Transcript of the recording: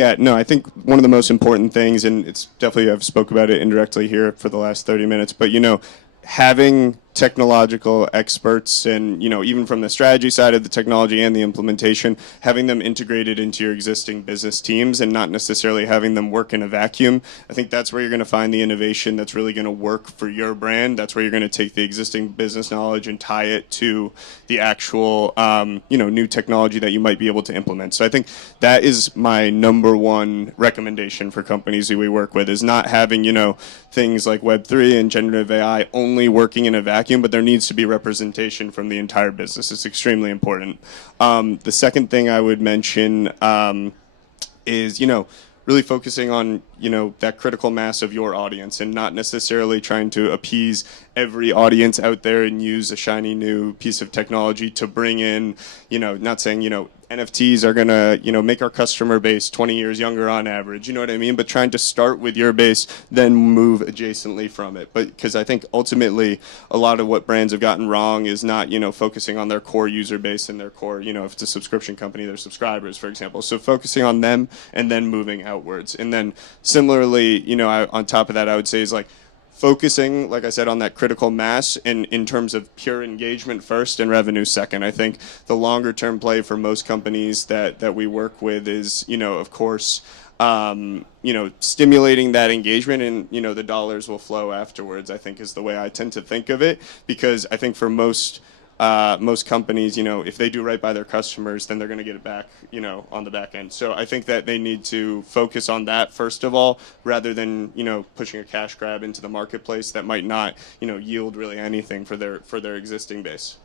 Yeah, no, I think one of the most important things, and it's definitely, I've spoke about it indirectly here for the last 30 minutes, but having technological experts and, even from the strategy side of the technology and the implementation, having them integrated into your existing business teams and not necessarily having them work in a vacuum. I think that's where you're going to find the innovation that's really going to work for your brand. That's where you're going to take the existing business knowledge and tie it to the actual, new technology that you might be able to implement. So I think that is my number one recommendation for companies who we work with is not having, things like Web3 and generative AI only working in a vacuum, but there needs to be representation from the entire business. It's extremely important. The second thing I would mention is, really focusing on, that critical mass of your audience and not necessarily trying to appease every audience out there and use a shiny new piece of technology to bring in, not saying, NFTs are going to, make our customer base 20 years younger on average, you know what I mean? But trying to start with your base, then move adjacently from it. But because I think ultimately a lot of what brands have gotten wrong is not, focusing on their core user base and their core, if it's a subscription company, their subscribers, for example. So focusing on them and then moving outwards. And then similarly, on top of that, I would say is like, focusing, like I said, on that critical mass in terms of pure engagement first and revenue second. I think the longer term play for most companies that we work with is, of course, stimulating that engagement and, the dollars will flow afterwards, I think is the way I tend to think of it. Because I think for most companies, if they do right by their customers, then they're going to get it back, on the back end. So I think that they need to focus on that first of all, rather than, pushing a cash grab into the marketplace that might not, yield really anything for their existing base.